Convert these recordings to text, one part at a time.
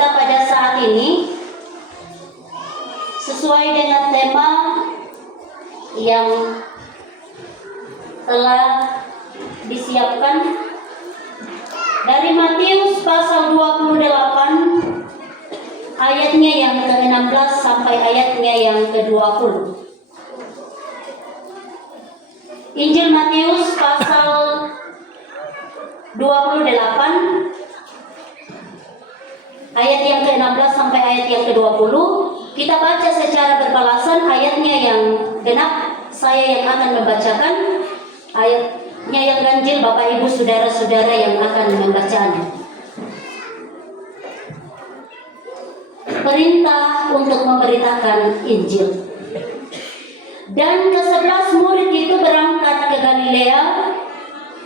kita pada saat ini sesuai dengan tema yang telah disiapkan dari Matius pasal 28 ayatnya yang ke-16 sampai ayatnya yang ke-20. Injil Matius pasal 28 ayat yang ke-16 sampai ayat yang ke-20. Kita baca secara berbalasan ayatnya yang genap, saya yang akan membacakan, ayatnya yang ganjil Bapak Ibu saudara-saudara yang akan membacanya. Perintah untuk memberitakan Injil. Dan ke-11 murid itu berangkat ke Galilea,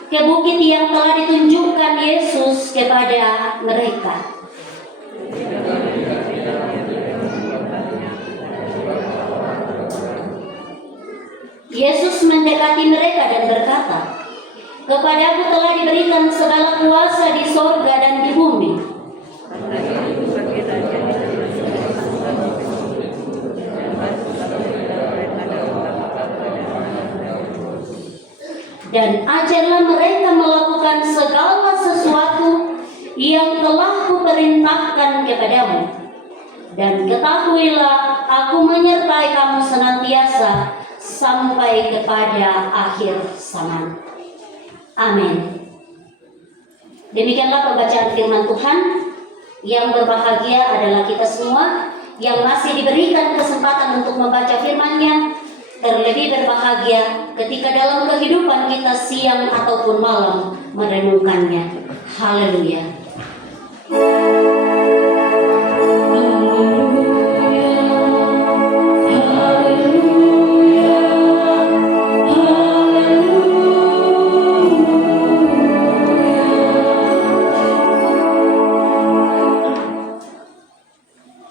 ke bukit yang telah ditunjukkan Yesus kepada mereka. Yesus mendekati mereka dan berkata, "Kepadaku telah diberikan segala kuasa di sorga dan di bumi. Dan ajarlah mereka melakukan segala sesuatu yang telah kuperintahkan kepadamu. Dan ketahuilah, aku menyertai kamu senantiasa sampai kepada akhir zaman." Amin. Demikianlah pembacaan firman Tuhan. Yang berbahagia adalah kita semua yang masih diberikan kesempatan untuk membaca firman-Nya. Terlebih berbahagia ketika dalam kehidupan kita siang ataupun malam merenungkannya. Haleluya.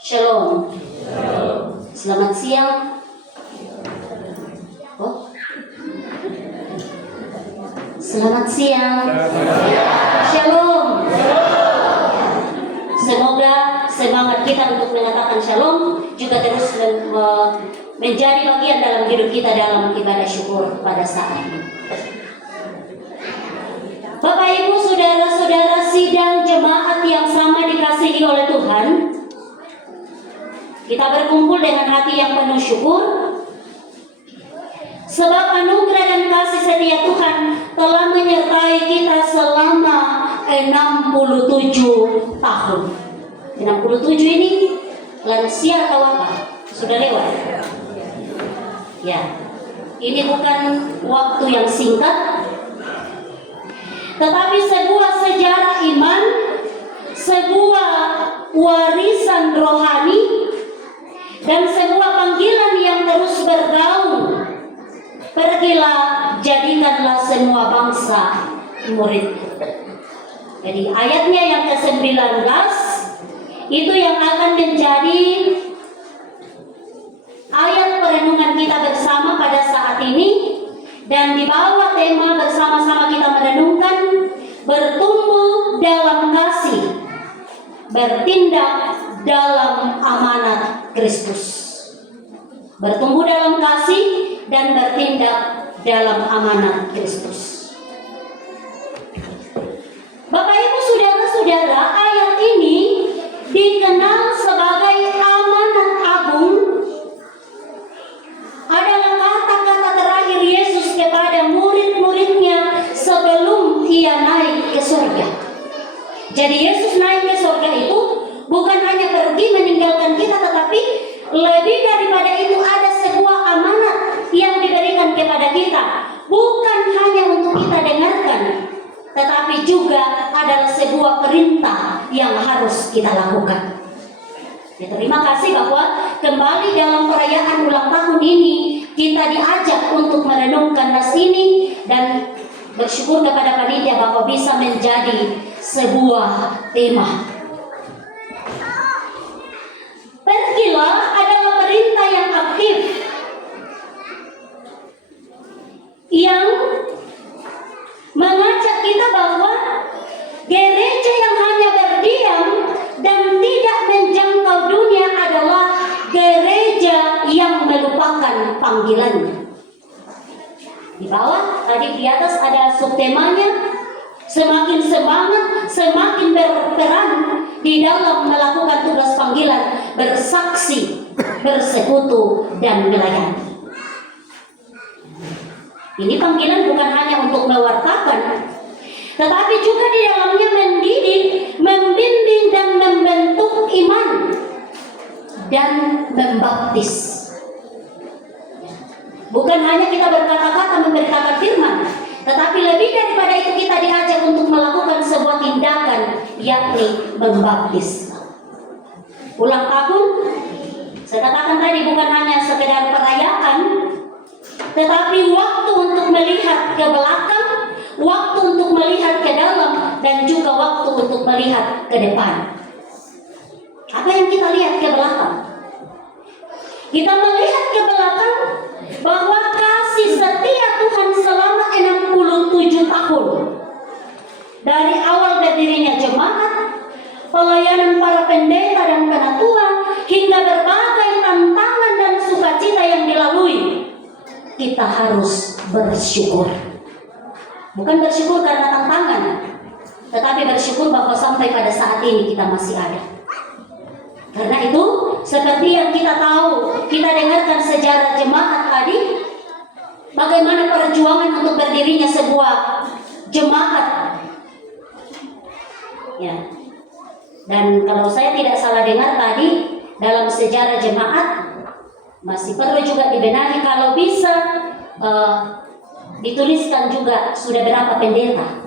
Shalom. Selamat siang. Selamat siang. Shalom. Semoga semangat kita untuk mengatakan shalom juga terus menjadi bagian dalam hidup kita dalam ibadah syukur pada saat ini. Bapak Ibu saudara-saudara sidang jemaat yang sama dikasihi oleh Tuhan, kita berkumpul dengan hati yang penuh syukur sebab anugerah dan kasih setia Tuhan telah menyertai kita selama 67 tahun. 67 ini lansia atau apa? Sudah lewat? Ya, ini bukan waktu yang singkat, tetapi sebuah sejarah iman, sebuah warisan rohani, dan sebuah panggilan yang terus bergaung. Pergilah, jadikanlah semua bangsa murid. Jadi ayatnya yang ke-19 itu yang akan menjadi ayat perenungan kita bersama pada saat ini. Dan di bawah tema bersama-sama kita merenungkan bertumbuh dalam kasih, bertindak dalam amanat Kristus. Bertumbuh dalam kasih dan bertindak dalam amanat Kristus. Bapak Ibu saudara-saudara, ayat ini dikenal sebagai amanat agung. Adalah kata-kata terakhir Yesus kepada murid-muridnya sebelum ia naik ke surga. Jadi Yesus naik ke surga itu bukan hanya pergi meninggalkan kita, tetapi lebih daripada itu ada sebuah amanat yang diberikan kepada kita. Bukan hanya untuk kita dengarkan, tetapi juga adalah sebuah perintah yang harus kita lakukan. Ya, terima kasih bahwa kembali dalam perayaan ulang tahun ini kita diajak untuk merenungkan nas ini dan bersyukur kepada panitia bahwa bisa menjadi sebuah tema. Pergilah adalah perintah yang aktif, yang mengajak kita bahwa gereja yang hanya berdiam dan tidak melupakan panggilannya. Di bawah, tadi di atas ada subtemanya, semakin semangat, semakin berperan di dalam melakukan tugas panggilan, bersaksi, bersekutu, dan melayani. Ini panggilan bukan hanya untuk mewartakan, tetapi juga di dalamnya mendidik, membimbing, dan membentuk iman, dan membaptis. Bukan hanya kita berkata-kata memberitakan firman, tetapi lebih daripada itu kita diajak untuk melakukan sebuah tindakan, yakni membaptis. Ulang tahun, saya katakan tadi, bukan hanya sekedar perayaan, tetapi waktu untuk melihat ke belakang, waktu untuk melihat ke dalam, dan juga waktu untuk melihat ke depan. Apa yang kita lihat ke belakang? Kita melihat ke belakang bahwa kasih setia Tuhan selama 67 tahun. Dari awal berdirinya jemaat, pelayanan para pendeta dan penatua, hingga berbagai tantangan dan sukacita yang dilalui, kita harus bersyukur. Bukan bersyukur karena tantangan, tetapi bersyukur bahwa sampai pada saat ini kita masih ada. Karena itu, seperti yang kita tahu, kita dengarkan sejarah jemaat tadi, bagaimana perjuangan untuk berdirinya sebuah jemaat. Ya. Dan kalau saya tidak salah dengar tadi, dalam sejarah jemaat masih perlu juga dibenahi, kalau bisa dituliskan juga sudah berapa pendeta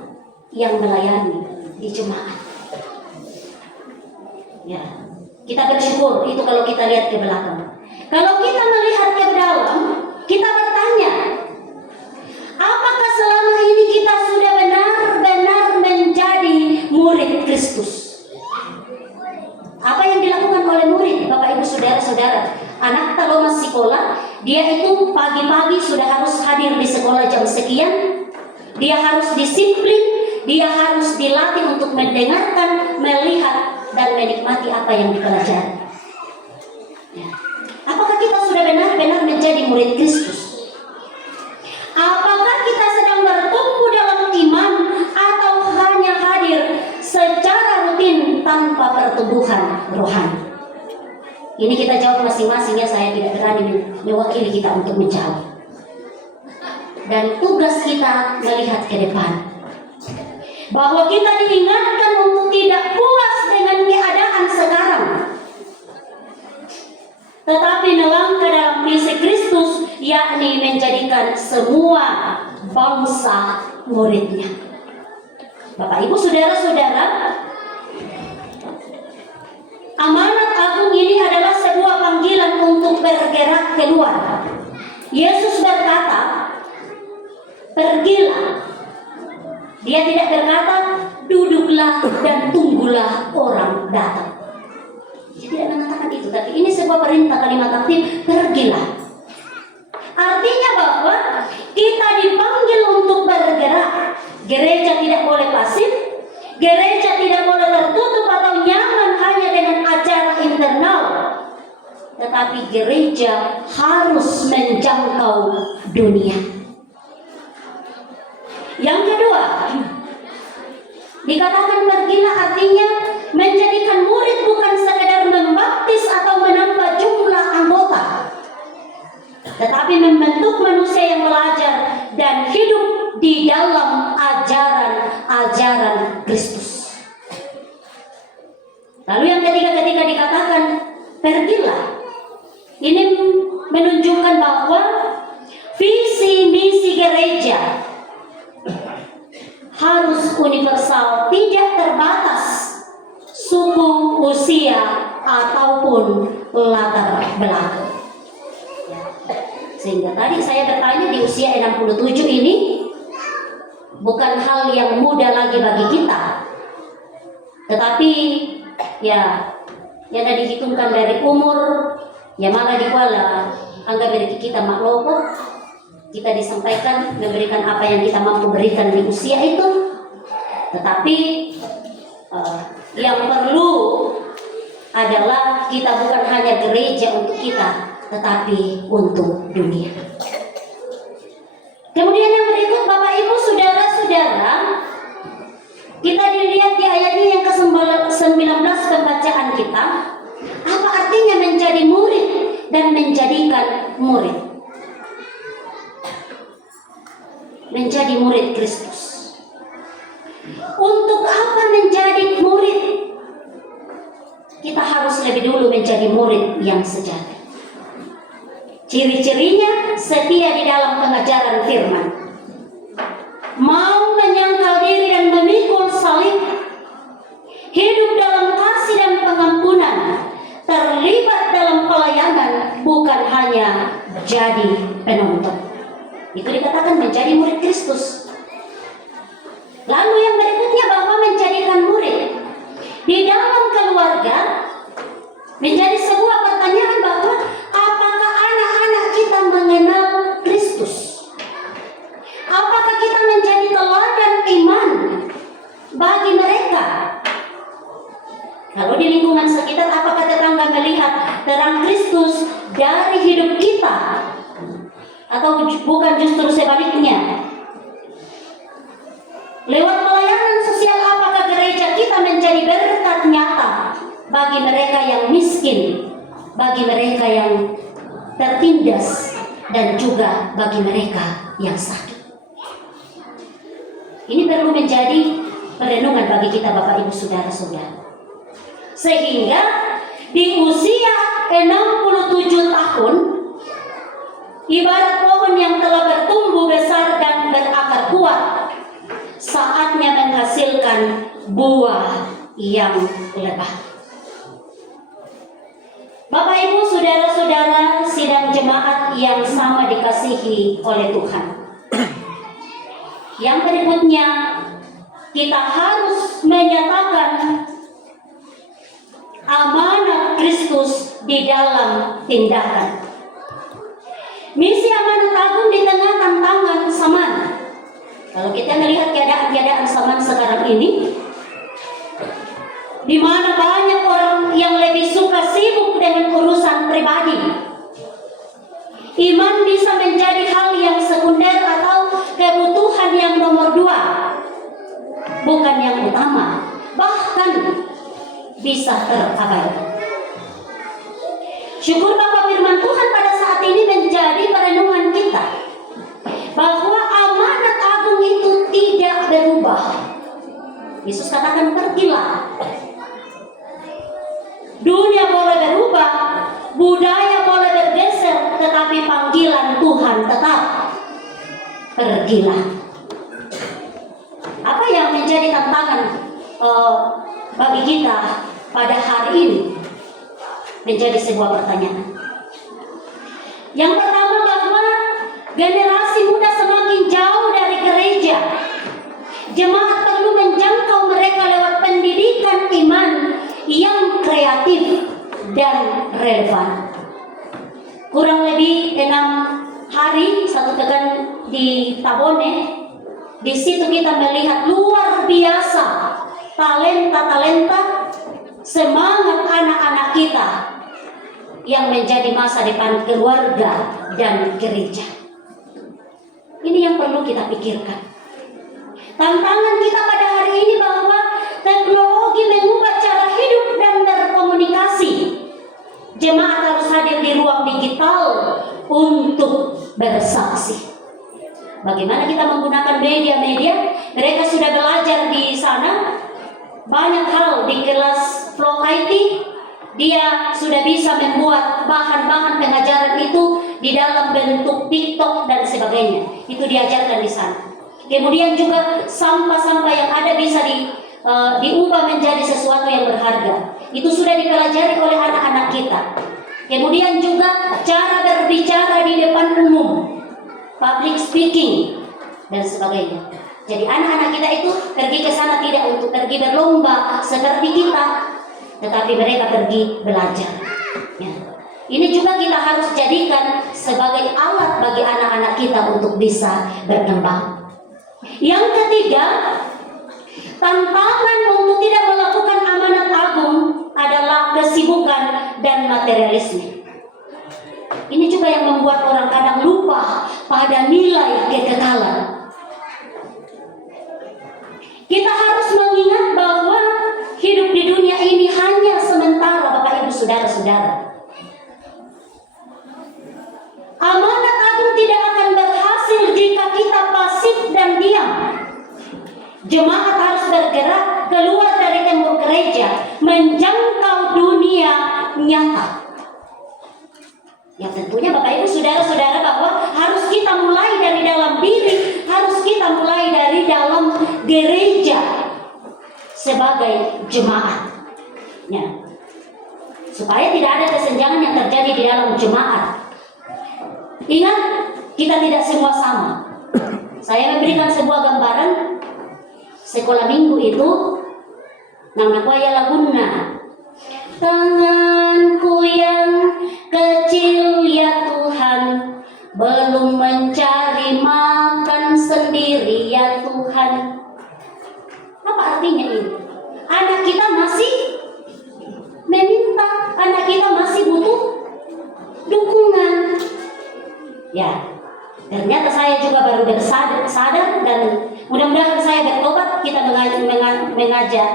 yang melayani di jemaat. Ya. Kita bersyukur itu kalau kita lihat ke belakang. Kalau kita melihat ke dalam, kita bertanya, apakah selama ini kita sudah benar-benar menjadi murid Kristus? Apa yang dilakukan oleh murid, Bapak Ibu Saudara-saudara? Anak kalau masih sekolah, dia itu pagi-pagi sudah harus hadir di sekolah jam sekian. Dia harus disiplin, dia harus dilatih untuk mendengarkan, melihat, dan menikmati apa yang dipelajari. Ya. Apakah kita sudah benar-benar menjadi murid Kristus? Apakah kita sedang bertumbuh dalam iman atau hanya hadir secara rutin tanpa pertumbuhan rohani? Ini kita jawab masing-masing, ya. Saya tidak berani mewakili kita untuk menjawab. Dan tugas kita melihat ke depan, bahwa kita diingatkan untuk tidak puas dengan keadaan sekarang, tetapi melangkah dalam misi Kristus, yakni menjadikan semua bangsa muridnya. Bapak Ibu Saudara-saudara, amanat agung ini adalah sebuah panggilan untuk bergerak keluar. Yesus berkata, pergilah. Dia tidak berkata, duduklah dan tunggulah orang datang. Dia tidak mengatakan itu, tapi ini sebuah perintah, kalimat aktif, pergilah. Artinya bahwa kita dipanggil untuk bergerak. Gereja tidak boleh pasif, gereja tidak boleh tertutup atau nyaman hanya dengan acara internal, tetapi gereja harus menjangkau dunia. Yang kedua, dikatakan pergilah artinya menjadikan murid bukan sekedar membaptis atau menambah jumlah anggota, tetapi membentuk manusia yang belajar dan hidup di dalam ajaran Kristus. Lalu yang ketiga, ketika dikatakan pergilah, ini menunjukkan bahwa visi misi gereja harus universal, tidak terbatas suku, usia, ataupun latar belakang. Sehingga tadi saya bertanya, di usia 67 ini bukan hal yang mudah lagi bagi kita, tetapi ya ada dihitungkan dari umur, ya malah dikuala anggap dari kita makhluk. Kita disampaikan memberikan apa yang kita mampu berikan di usia itu, tetapi yang perlu adalah kita bukan hanya gereja untuk kita, tetapi untuk dunia. Kemudian yang berikut, Bapak Ibu Saudara-saudara, kita dilihat di ayatnya yang ke-19 pembacaan kita. Apa artinya menjadi murid dan menjadikan murid? Menjadi murid Kristus. Untuk apa menjadi murid? Kita harus lebih dulu menjadi murid yang sejati. Ciri-cirinya setia di dalam pengajaran firman, mau menyangkal diri dan memikul salib, hidup dalam kasih dan pengampunan, terlibat dalam pelayanan, bukan hanya jadi penonton. Itu dikatakan menjadi murid Kristus. Lalu yang berikutnya bahwa menjadikan murid di dalam keluarga menjadi sebuah pertanyaan bahwa apakah anak-anak kita mengenal Kristus? Apakah kita menjadi teladan iman bagi mereka? Kalau di lingkungan sekitar, apakah tetangga melihat terang Kristus dari hidup kita? Atau bukan justru sebaliknya? Lewat pelayanan sosial, apakah gereja kita menjadi berkat nyata bagi mereka yang miskin, bagi mereka yang tertindas, dan juga bagi mereka yang sakit? Ini perlu menjadi perenungan bagi kita, Bapak Ibu Saudara-saudara. Sehingga di usia 67 tahun, ibarat pohon yang telah bertumbuh besar dan berakar kuat, saatnya menghasilkan buah yang lebat. Bapak Ibu Saudara-saudara sidang jemaat yang sama dikasihi oleh Tuhan. Yang berikutnya, kita harus menyatakan amanat Kristus di dalam tindakan. Misi amanat agung di tengah tantangan zaman. Kalau kita melihat keadaan zaman sekarang ini, di mana banyak orang yang lebih suka sibuk dengan urusan pribadi, iman bisa menjadi hal yang sekunder atau kebutuhan yang nomor 2, bukan yang utama, bahkan bisa terabaikan. Syukur Bapak firman Tuhan pada saat ini menjadi perenungan kita, bahwa amanat agung itu tidak berubah. Yesus katakan, pergilah. Dunia boleh berubah, budaya boleh bergeser, tetapi panggilan Tuhan tetap, pergilah. Apa yang menjadi tantangan bagi kita pada hari ini? Menjadi sebuah pertanyaan. Yang pertama, bahwa generasi muda semakin jauh dari gereja. Jemaat perlu menjangkau mereka lewat pendidikan iman yang kreatif dan relevan. Kurang lebih 6 hari, 1 pekan di Tabone. Di situ kita melihat luar biasa talenta-talenta, semangat anak-anak kita yang menjadi masa depan keluarga dan gereja. Ini yang perlu kita pikirkan. Tantangan kita pada hari ini bahwa teknologi mengubah cara hidup dan berkomunikasi. Jemaat harus hadir di ruang digital untuk bersaksi. Bagaimana kita menggunakan media-media? Mereka sudah belajar di sana banyak hal di kelas Flow IT. Dia sudah bisa membuat bahan-bahan pengajaran itu di dalam bentuk TikTok dan sebagainya. Itu diajarkan di sana. Kemudian juga sampah-sampah yang ada bisa diubah menjadi sesuatu yang berharga. Itu sudah dipelajari oleh anak-anak kita. Kemudian juga cara berbicara di depan umum, public speaking dan sebagainya. Jadi anak-anak kita itu pergi ke sana tidak untuk pergi berlomba seperti kita, tetapi mereka pergi belajar. Ya. Ini juga kita harus jadikan sebagai alat bagi anak-anak kita untuk bisa berkembang. Yang ketiga, tantangan untuk tidak melakukan amanat agung adalah kesibukan dan materialisme. Ini juga yang membuat orang kadang lupa pada nilai kekekalan. Kita harus mengingat bahwa hidup di dunia ini hanya sementara, Bapak Ibu Saudara-saudara. Amanat agung tidak akan berhasil jika kita pasif dan diam. Jemaat harus bergerak keluar dari tembok gereja, menjangkau dunia nyata. Ya tentunya Bapak Ibu Saudara-saudara bahwa harus kita mulai dari dalam diri, harus kita mulai dari dalam gereja sebagai jemaat. Ya. Supaya tidak ada kesenjangan yang terjadi di dalam jemaat. Ingat, kita tidak semua sama. Saya memberikan sebuah gambaran sekolah minggu itu namanya kuaya laguna. Tanganku yang kecil ya Tuhan, belum mencari makan sendiri ya Tuhan. Apa artinya ini? Anak kita masih meminta, anak kita masih butuh dukungan. Ya, ternyata saya juga baru sadar dan mudah-mudahan saya bertobat. Kita mengajak.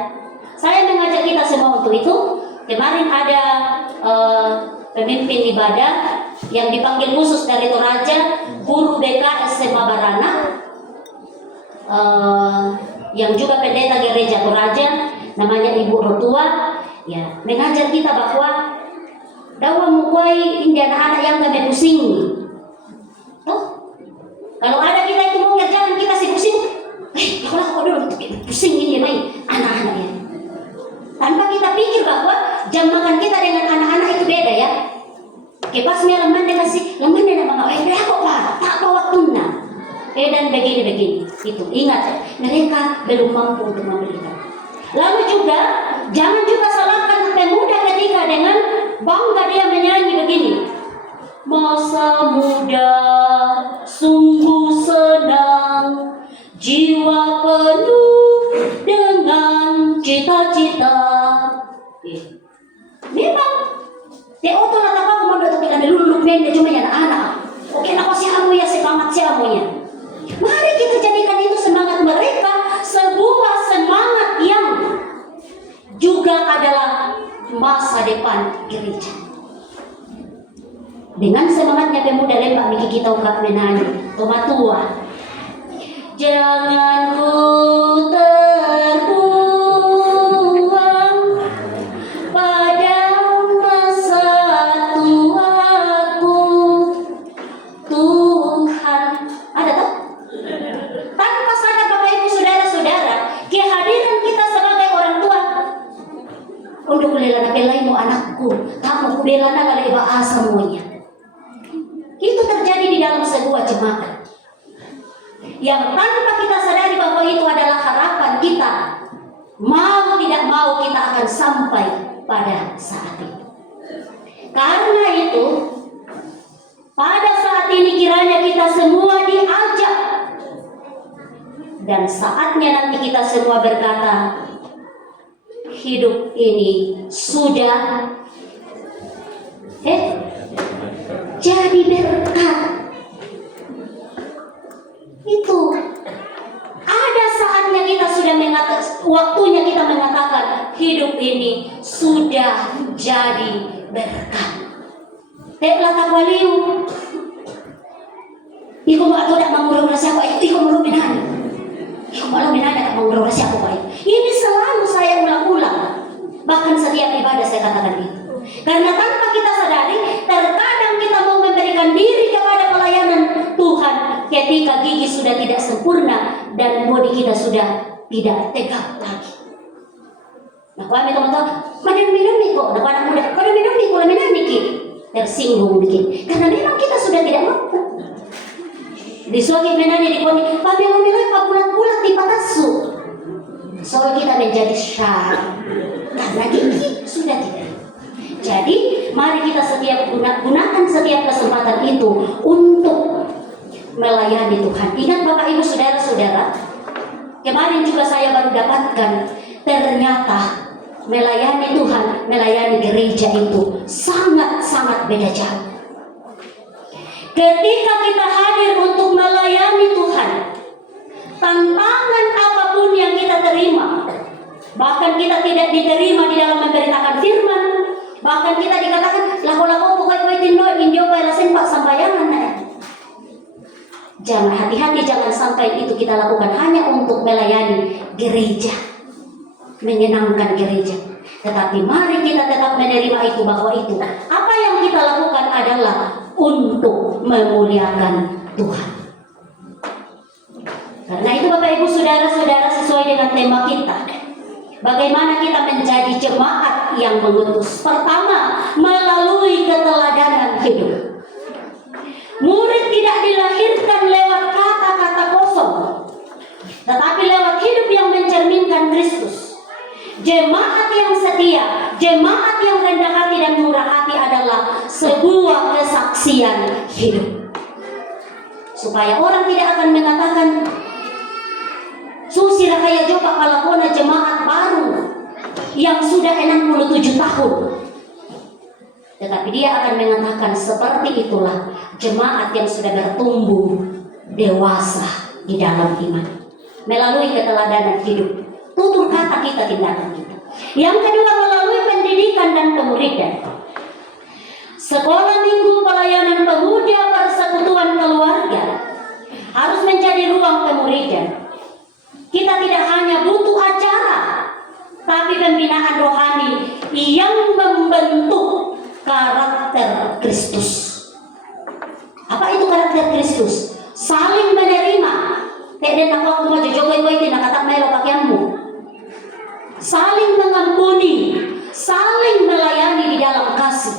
Saya mengajak kita semua untuk itu. Kemarin ada pemimpin ibadah yang dipanggil khusus dari Toraja, guru BK SMA Barana, yang juga pendeta gereja Toraja, namanya Ibu Rotua, ya, mengajar kita bahwa dawa mukwai ini anak-anak yang kami pusing. Tuh, kalau ada kita itu mau ngerjakan kita sih pusing. Kalau aku dulu pusing ini main anak-anaknya. Tanpa kita pikir bahwa jam makan kita dengan anak-anak itu beda ya. Kepasnya lemah dia kasih lemah dia nama aku pak tak bawa waktunya. Dan begini itu ingat mereka belum mampu untuk memberikan. Lalu juga jangan juga salahkan pemuda ketika dengan bangga dia menyanyi begini. Masa muda sungguh senang, jiwa penuh dengan cita-cita. Memang Teo tuh nata apa mau datang ke luluk mende cuma ya anak. Oke, nak si kamu ya semangat si kamunya. Mari kita jadikan itu semangat mereka sebuah semangat yang juga adalah masa depan gereja. Dengan semangatnya pemuda lembak miki kita ungkap menanyi Toma tua. Jangan ku terbuang pada masa tuaku, Tuhan. Ada tak? Tanpa sadar Bapak Ibu Saudara-saudara, kehadiran kita sebagai orang tua untuk belelana belaimu anakku, tak mau belana kali bahasa semuanya. Itu terjadi di dalam sebuah jemaat yang tanpa kita sadari bahwa itu adalah harapan kita. Mau tidak mau kita akan sampai pada saat itu. Karena itu pada saat ini kiranya kita semua diajak, dan saatnya nanti kita semua berkata, hidup ini sudah jadi berkat. Itu ada saatnya kita sudah waktunya kita mengatakan hidup ini sudah jadi berkat. Teklah takwaliu. Iko atau tak mengurung rasa apa? Iko belum menang. Iko belum menang tak mengurung rasa apa? Ini selalu saya ulang-ulang. Bahkan setiap ibadah saya katakan itu. Karena tanpa kita sadari, terkadang kita mau memberikan diri kepada pelayanan Tuhan ketika gigi sudah tidak sempurna dan bodi kita sudah tidak tegak lagi. Nah, kami teman-teman, minum nih kok, nah anak muda, kalau minum nih, kalau minum nih, tersinggung dikit. Karena memang kita sudah tidak mampu. Disuagi menanya di koni, kami memilih pakulat-kulat di patasu. Soal kita menjadi syar, karena gigi sudah tidak. Jadi, mari kita gunakan setiap kesempatan itu untuk melayani Tuhan. Ingat Bapak Ibu Saudara-saudara, kemarin juga saya baru dapatkan, ternyata melayani Tuhan, melayani gereja itu sangat-sangat beda jauh. Ketika kita hadir untuk melayani Tuhan, tantangan apapun yang kita terima, bahkan kita tidak diterima di dalam memberitakan firman, bahkan kita dikatakan laku-laku pokoknya indio lasen pak sambayangan. Jangan, hati-hati, jangan sampai itu kita lakukan hanya untuk melayani gereja, menyenangkan gereja. Tetapi mari kita tetap menerima itu, bahwa itu apa yang kita lakukan adalah untuk memuliakan Tuhan. Karena itu Bapak Ibu Saudara-saudara, sesuai dengan tema kita, bagaimana kita menjadi jemaat yang mengutus. Pertama, melalui keteladanan hidup. Murid tidak dilahirkan lewat kata-kata kosong, tetapi lewat hidup yang mencerminkan Kristus. Jemaat yang setia, jemaat yang rendah hati dan murah hati adalah sebuah kesaksian hidup. Supaya orang tidak akan mengatakan, Susi Rakaya Jopa Palakona jemaat baru yang sudah 67 tahun. Tetapi dia akan mengatakan, seperti itulah jemaat yang sudah bertumbuh dewasa di dalam iman. Melalui keteladanan hidup, tutur kata kita, tindakan kita. Yang kedua, melalui pendidikan dan pemuridan. Sekolah minggu, pelayanan pemuda, persekutuan keluarga harus menjadi ruang pemuridan. Kita tidak hanya butuh acara, tapi pembinaan rohani yang membentuk karakter Kristus. Apa itu karakter Kristus? Saling menerima. Tidak nak aku mau jogoy-jogoy tidak kata melo pakaianmu. Saling mengampuni, saling melayani di dalam kasih.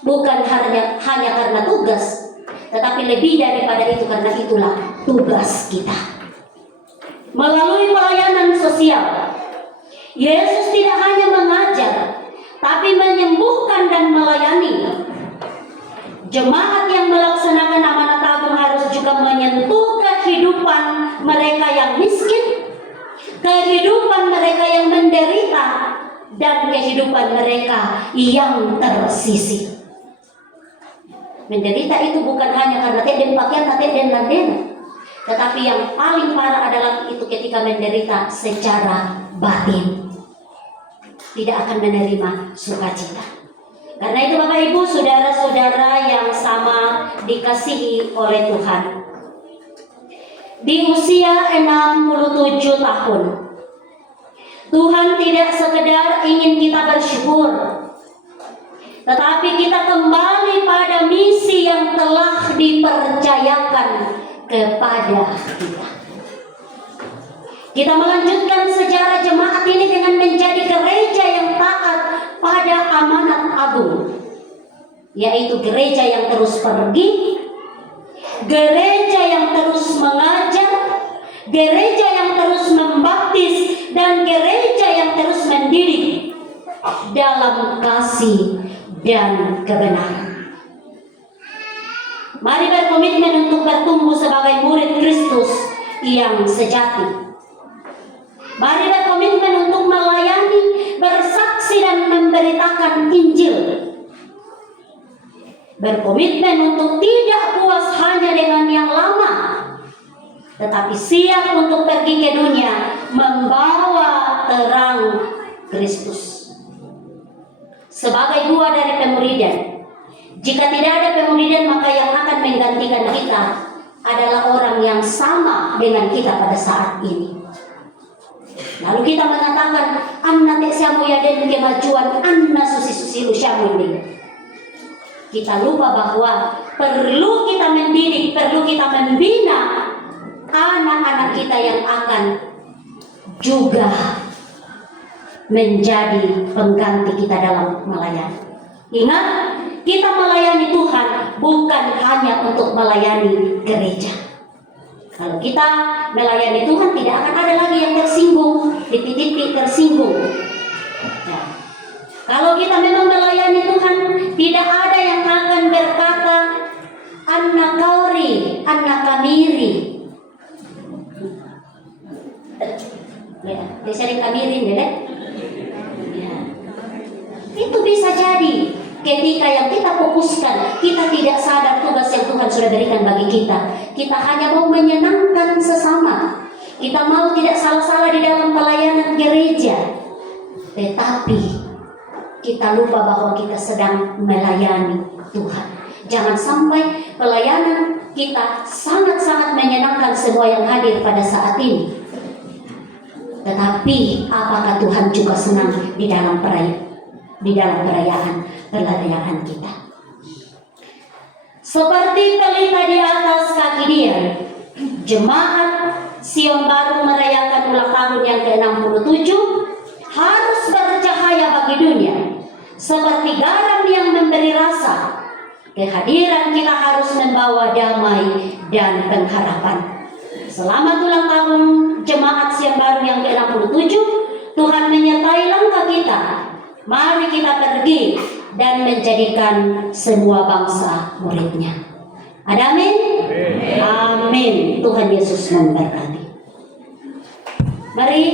Bukan hanya karena tugas, tetapi lebih daripada itu, karena itulah tugas kita. Melalui pelayanan sosial, Yesus tidak hanya mengajar, tapi menyembuhkan dan melayani. Jemaat yang melaksanakan amanat agung harus juga menyentuh kehidupan mereka yang miskin, kehidupan mereka yang menderita, dan kehidupan mereka yang tersisih. Menderita itu bukan hanya karena teden pakaian, teden laden, tetapi yang paling parah adalah itu ketika menderita secara batin, tidak akan menerima sukacita. Karena itu Bapak Ibu Saudara-saudara yang sama dikasihi oleh Tuhan, di usia 67 tahun, Tuhan tidak sekedar ingin kita bersyukur, tetapi kita kembali pada misi yang telah dipercayakan kepada kita. Kita melanjutkan sejarah jemaat ini dengan menjadi gereja yang taat pada amanat agung, yaitu gereja yang terus pergi, gereja yang terus mengajar, gereja yang terus membaptis, dan gereja yang terus mendidik dalam kasih dan kebenaran. Mari berkomitmen untuk bertumbuh sebagai murid Kristus yang sejati. Mari berkomitmen untuk melayani, bersaksi, dan memberitakan Injil. Berkomitmen untuk tidak puas hanya dengan yang lama, tetapi siap untuk pergi ke dunia membawa terang Kristus. Sebagai buah dari pemuridan, jika tidak ada pemuridan, maka yang akan menggantikan kita adalah orang yang sama dengan kita pada saat ini. Lalu kita mengatakan, Anna tek siamu ya den kemajuan, Anna susi-susi lu siamu ini. Kita lupa bahwa perlu kita mendidik, perlu kita membina anak-anak kita yang akan juga menjadi pengganti kita dalam melayani. Ingat, kita melayani Tuhan bukan hanya untuk melayani gereja. Kalau kita melayani Tuhan, tidak akan ada lagi yang tersinggung, titik-titik tersinggung. Ya. Kalau kita memang melayani Tuhan, tidak ada yang akan berkata, Anna kauri, Anna kamiri. Ya, sering kamirin, ya. Itu bisa jadi ketika yang kita fokuskan, kita tidak sadar tugas yang Tuhan sudah berikan bagi kita. Kita hanya mau menyenangkan sesama. Kita mau tidak salah-salah di dalam pelayanan gereja. Tetapi kita lupa bahwa kita sedang melayani Tuhan. Jangan sampai pelayanan kita sangat-sangat menyenangkan semua yang hadir pada saat ini. Tetapi apakah Tuhan juga senang di dalam perayaan kita? Seperti pelita di atas kaki dia, jemaat Sion Baru merayakan ulang tahun yang ke-67 harus bercahaya bagi dunia. Seperti garam yang memberi rasa, kehadiran kita harus membawa damai dan pengharapan. Selamat ulang tahun Jemaat Sion Baru yang ke-67. Tuhan menyertai langkah kita. Mari kita pergi dan menjadikan semua bangsa muridnya. Ada amin? Amin. Tuhan Yesus memberkati. Mari